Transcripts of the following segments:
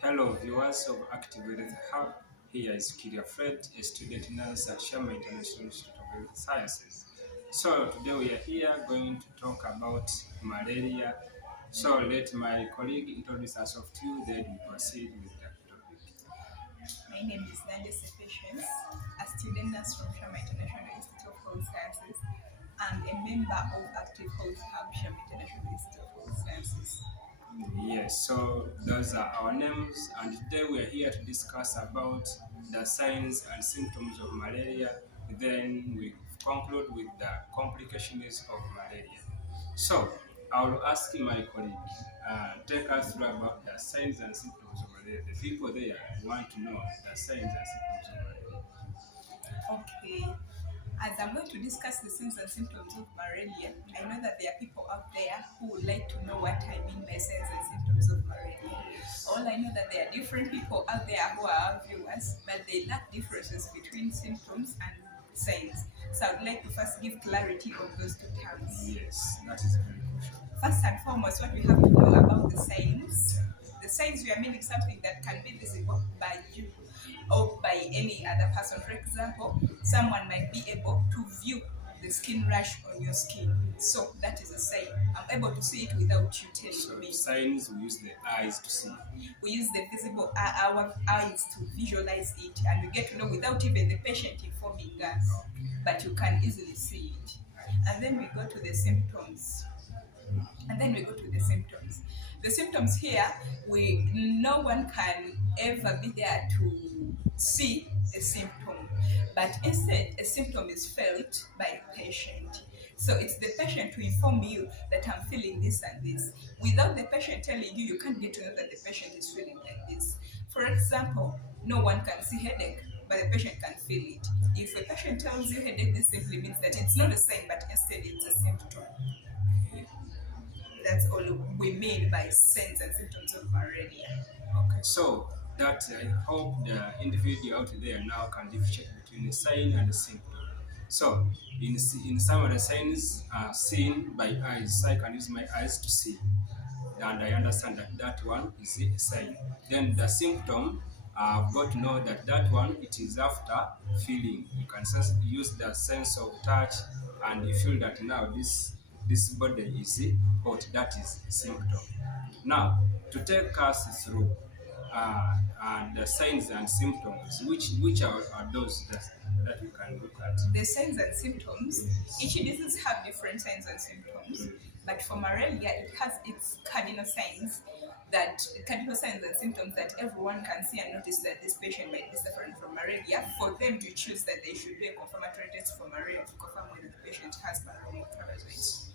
Hello viewers of Active Health Hub. Here is Kiria Fred, a student nurse at Shama International Institute of Health Sciences. So today we are here going to talk about malaria. So let my colleague introduce herself to you, then we proceed with that topic. My name is Nadia Patience, a student nurse from Shama International Institute of Health Sciences and a member of Active Health Hub Shama International Institute of Health Sciences. Yes, so those are our names, and today we are here to discuss about the signs and symptoms of malaria. Then we conclude with the complications of malaria. So I will ask my colleague, take us through about the signs and symptoms of malaria. The people there want to know the signs and symptoms of malaria. Okay, as I'm going to discuss the signs and symptoms of malaria, I know that there are people out there who would like to know what I mean by signs and symptoms of malaria. All I know that there are different people out there who are our viewers, but they lack differences between symptoms and signs. So I would like to first give clarity on those two terms. Yes, that is very crucial. First and foremost, what we have to know about the signs. The signs we are meaning something that can be visible by you or by any other person. For example, someone might be able to view the skin rash on your skin. So that is a sign. I'm able to see it without you telling me. Signs, we use the eyes to see. We use the visible our eyes to visualize it, and we get to know without even the patient informing us. But you can easily see it. And then we go to the symptoms. The symptoms here, no one can ever be there to see a symptom, but instead a symptom is felt by a patient. So it's the patient to inform you that I'm feeling this and this. Without the patient telling you, you can't get to know that the patient is feeling like this. For example, no one can see headache, but the patient can feel it. If a patient tells you headache, this simply means that it's not a sign, but instead it's a symptom. That's all we mean by signs and symptoms of malaria. Okay, so that I hope the individual out there now can differentiate between the sign and the symptom. So, in some of the signs are seen by eyes, so I can use my eyes to see, and I understand that that one is a sign. Then the symptom, I've got to know that that one it is after feeling. You can use the sense of touch, and you feel that now this body is hot. That is a symptom. Now, to take us through the signs and symptoms, which are those that we can look at? The signs and symptoms, each disease have different signs and symptoms, but for malaria, it has its cardinal signs and symptoms that everyone can see and notice that this patient might be suffering from malaria, for them to choose that they should do a confirmatory test for malaria to confirm whether the patient has malaria parasites.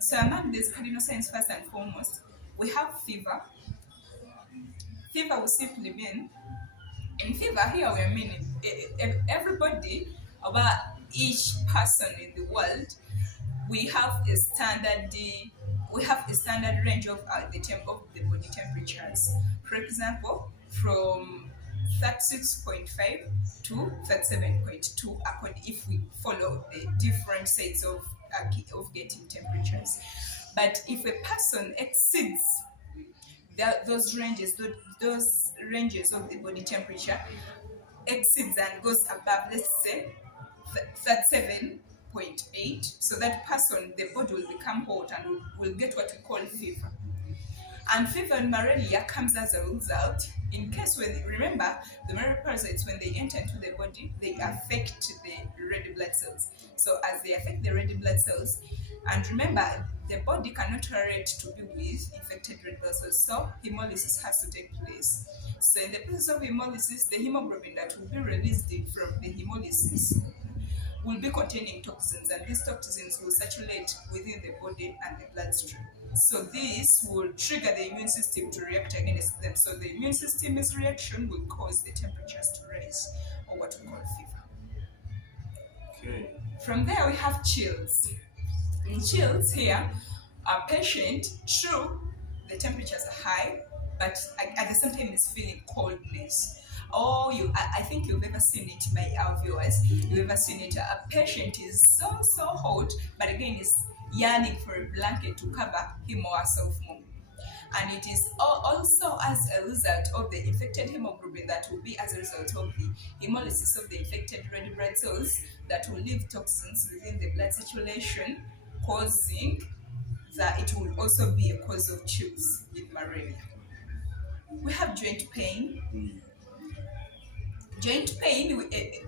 So among these cardinal signs, first and foremost, we have fever. Fever will simply mean, in fever here we are meaning everybody, about each person in the world, we have a standard range of the body temperatures. For example, from 36.5 to 37.2, according if we follow the different sets of getting temperatures. But if a person exceeds those ranges of the body temperature exceeds and goes above, let's say, 37.8, so that person, the body will become hot and will get what we call fever. And fever and malaria comes as a result, in case remember, the malaria parasites, when they enter into the body, they affect the red blood cells. So as they affect the red blood cells, and remember, the body cannot tolerate to be with infected red blood cells, so hemolysis has to take place. So in the process of hemolysis, the hemoglobin that will be released from the hemolysis will be containing toxins, and these toxins will circulate within the body and the bloodstream. So this will trigger the immune system to react against them. So the immune system's reaction will cause the temperatures to rise, or what we call fever. Okay. From there we have chills. In chills here, a patient, true, the temperatures are high, but at the same time is feeling coldness. I think you've ever seen it by our viewers. You've ever seen it. A patient is so hot, but again is yearning for a blanket to cover him or herself more. and it is also as a result of the infected hemoglobin that will be as a result of the hemolysis of the infected red blood cells that will leave toxins within the blood circulation, causing that it will also be a cause of chills in malaria. We have joint pain. Joint pain,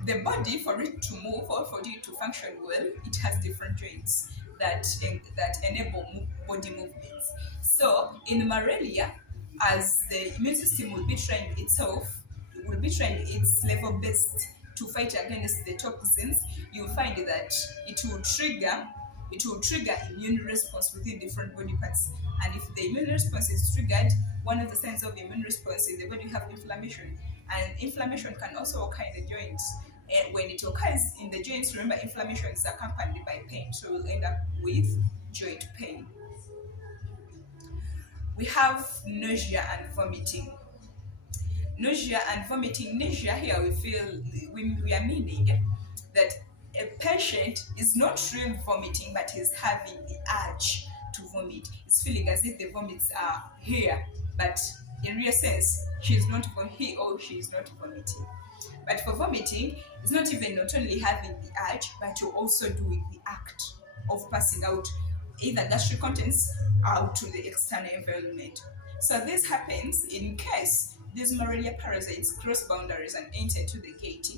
the body, for it to move or for it to function well, it has different joints that enable body movements. So in malaria, as the immune system will be trained itself, will be trained its level best to fight against the toxins, you'll find that it will trigger immune response within different body parts. And if the immune response is triggered, one of the signs of immune response in the body have inflammation. And inflammation can also occur in the joints. And when it occurs in the joints, remember inflammation is accompanied by pain. So we'll end up with joint pain. We have nausea and vomiting. Nausea and vomiting. Nausea here we are meaning that a patient is not really vomiting but is having the urge to vomit. It's feeling as if the vomits are here, but in real sense he or she is not vomiting. But for vomiting, it's not only having the urge, but you're also doing the act of passing out either gastric contents out to the external environment. So this happens in case these malaria parasites cross boundaries and enter into the gate.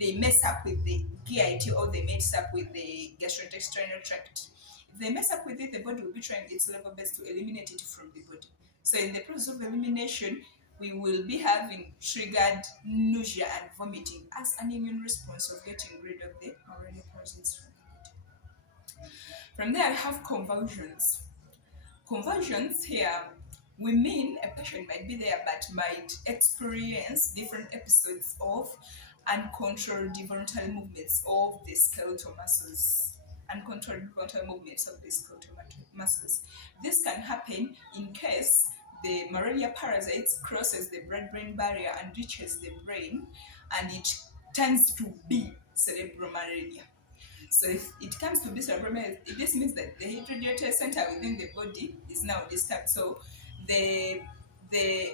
They mess up with the gate or they mess up with the gastrointestinal tract. If they mess up with it, the body will be trying its level best to eliminate it from the body. So in the process of elimination, we will be having triggered nausea and vomiting as an immune response of getting rid of the malaria parasites from the body. From there, I have convulsions. Convulsions here, we mean a patient might be there but might experience different episodes of uncontrolled involuntary movements of the skeletal muscles. Uncontrolled involuntary movements of the skeletal muscles. This can happen in case the malaria parasites crosses the blood-brain barrier and reaches the brain, and it tends to be cerebral malaria. So if it comes to be cerebral malaria, this means that the heterogeneous center within the body is now disturbed. So the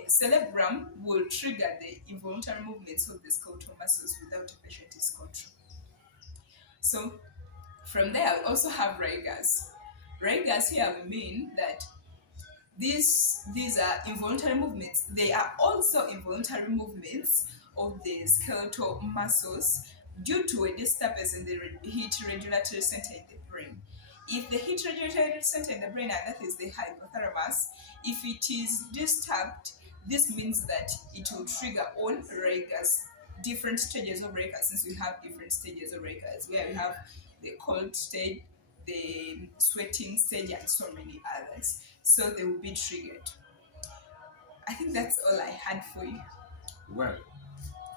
cerebrum will trigger the involuntary movements of the skeletal muscles without a patient's control. So from there, we also have rigors. Rigors here we mean that these are involuntary movements. They are also involuntary movements of the skeletal muscles due to a disturbance in the heat regulatory center in the brain. If the heat regulatory center in the brain, and that is the hypothalamus, if it is disturbed, this means that it will trigger all rigors, different stages of rigors, since we have different stages of rigors, where we have the cold stage, the sweating stage, and so many others. So they will be triggered. I think that's all I had for you. Well,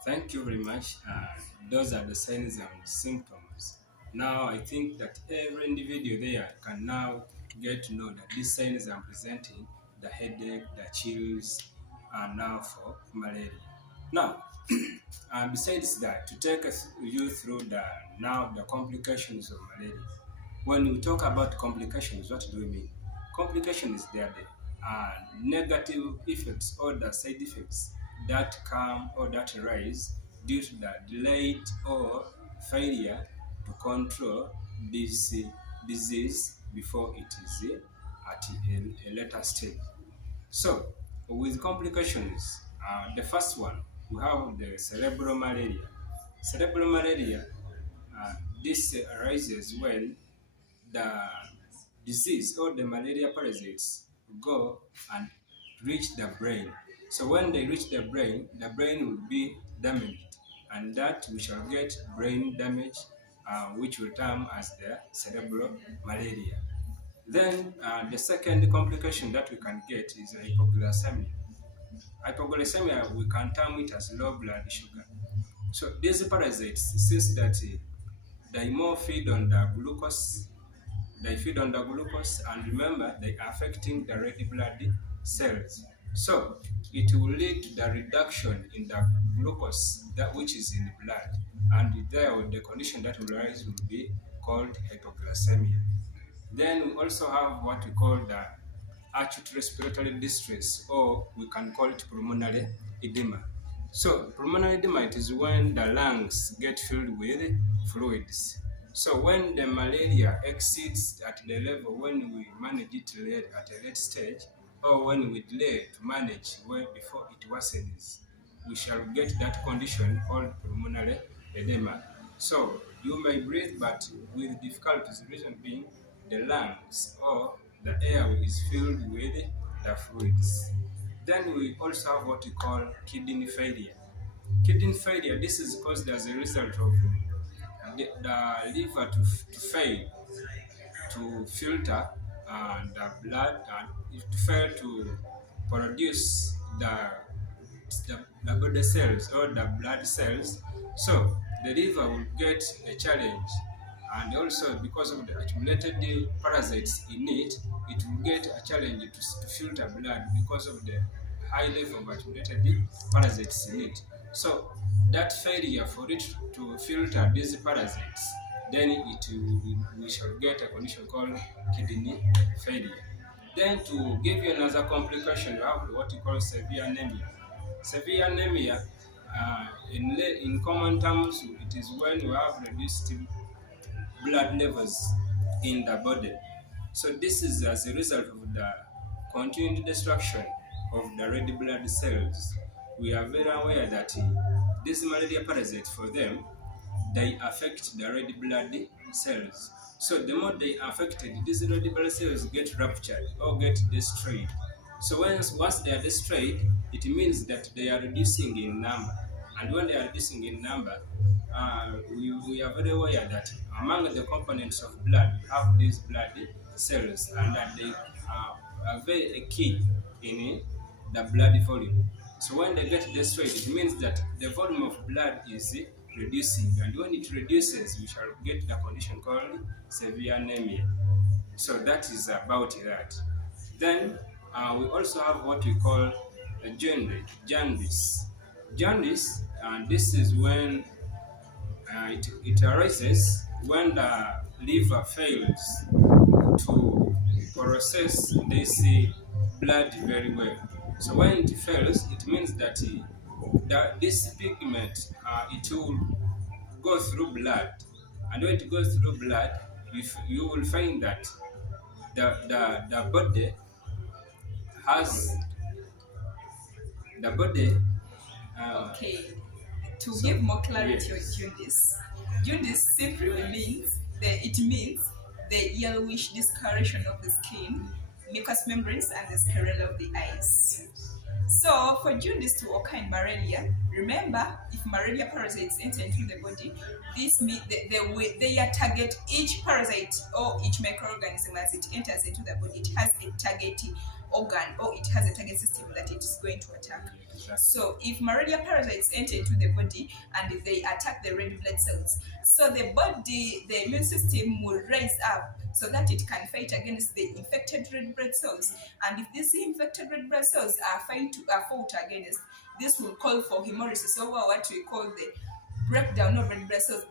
thank you very much. Those are the signs and symptoms. Now, I think that every individual there can now get to know that these signs I'm presenting, the headache, the chills, are now for malaria. Now, besides that, to take you through the complications of malaria. When we talk about complications, what do we mean? Complication is the negative effects or the side effects that come or that arise due to the delayed or failure to control this disease before it is at a later stage. So, with complications, the first one, we have the cerebral malaria. Cerebral malaria, this arises when the disease or the malaria parasites go and reach the brain. So when they reach the brain will be damaged, and that we shall get brain damage, which will term as the cerebral malaria. Then the second complication that we can get is hypoglycemia. Hypoglycemia, we can term it as low blood sugar. So these parasites, since that they more feed on the glucose, and remember they are affecting the red blood cells. So it will lead to the reduction in the glucose that which is in the blood, and there the condition that will arise will be called hypoglycemia. Then we also have what we call the acute respiratory distress, or we can call it pulmonary edema. So pulmonary edema, it is when the lungs get filled with fluids. So when the malaria exceeds at the level when we manage it late, at a late stage, or when we delay to manage before it worsens, we shall get that condition called pulmonary edema. So you may breathe, but with difficulties, the reason being the lungs or the air is filled with the fluids. Then we also have what we call kidney failure. Kidney failure, this is caused as a result of the liver to fail to filter the blood and to fail to produce the body cells or the blood cells. So the liver will get a challenge, and also because of the accumulated parasites in it, it will get a challenge to filter blood because of the high level of accumulated parasites in it. So that failure for it to filter these parasites, then we shall get a condition called kidney failure. Then to give you another complication, you have what you call severe anemia. Severe anemia, in common terms, it is when you have reduced blood levels in the body. So this is as a result of the continued destruction of the red blood cells. We are very aware that this malaria parasite, for them, they affect the red blood cells. So the more they are affected, these red blood cells get ruptured or get destroyed. So once they are destroyed, it means that they are reducing in number. And when they are reducing in number, we are very aware that among the components of blood, we have these blood cells, and that they are very key in the blood volume. So when they get destroyed, it means that the volume of blood is reducing, and when it reduces, we shall get the condition called severe anemia. So that is about that. Then we also have what we call jaundice. Jaundice, and this is when it arises when the liver fails to process this blood very well. So when it fails, it means that this pigment it will go through blood, and when it goes through blood, you will find that the body has the body. Okay, to So, give more clarity on yes. jaundice simply means the yellowish discoloration of the skin, mucous membranes, and the scleral of the eyes. So, for jaundice to occur in malaria, remember, if malaria parasites enter into the body, this means they target each parasite or each microorganism as it enters into the body. It has a target organ, or it has a target system that it is going to attack. So, if malaria parasites enter into the body and they attack the red blood cells, so the immune system will rise up so that it can fight against the infected red blood cells. And if these infected red blood cells are fought against, this will call for hemolysis, or what we call the breakdown of red blood cells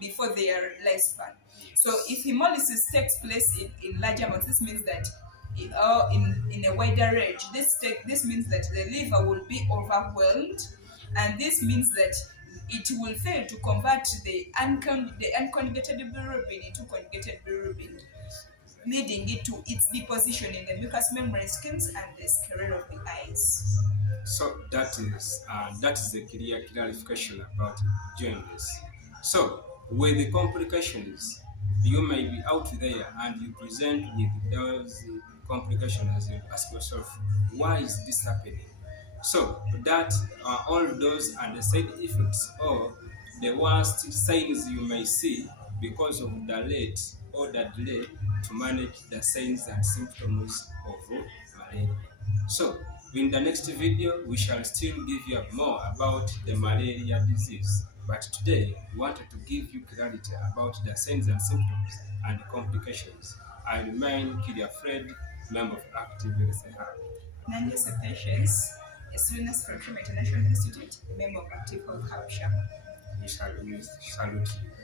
before their lifespan. So if hemolysis takes place in large amounts, this means that in a wider range, this means that the liver will be overwhelmed, and this means that it will fail to convert the unconjugated bilirubin into conjugated bilirubin, leading it to its deposition in the mucous membrane skins and the sclera of the eyes. So that is a clear clarification about jaundice. So with the complications, you may be out there and you present with those complications as you ask yourself, why is this happening? So that all those are the side effects or the worst signs you may see because of the late or the delay to manage the signs and symptoms of malaria. So in the next video, we shall still give you more about the malaria disease. But today, we wanted to give you clarity about the signs and symptoms and complications. I remain Kidia Fred, member of Active Medicine Hub. Nandia Patience, a student from International Institute, member of Active Health Hub. We salute you.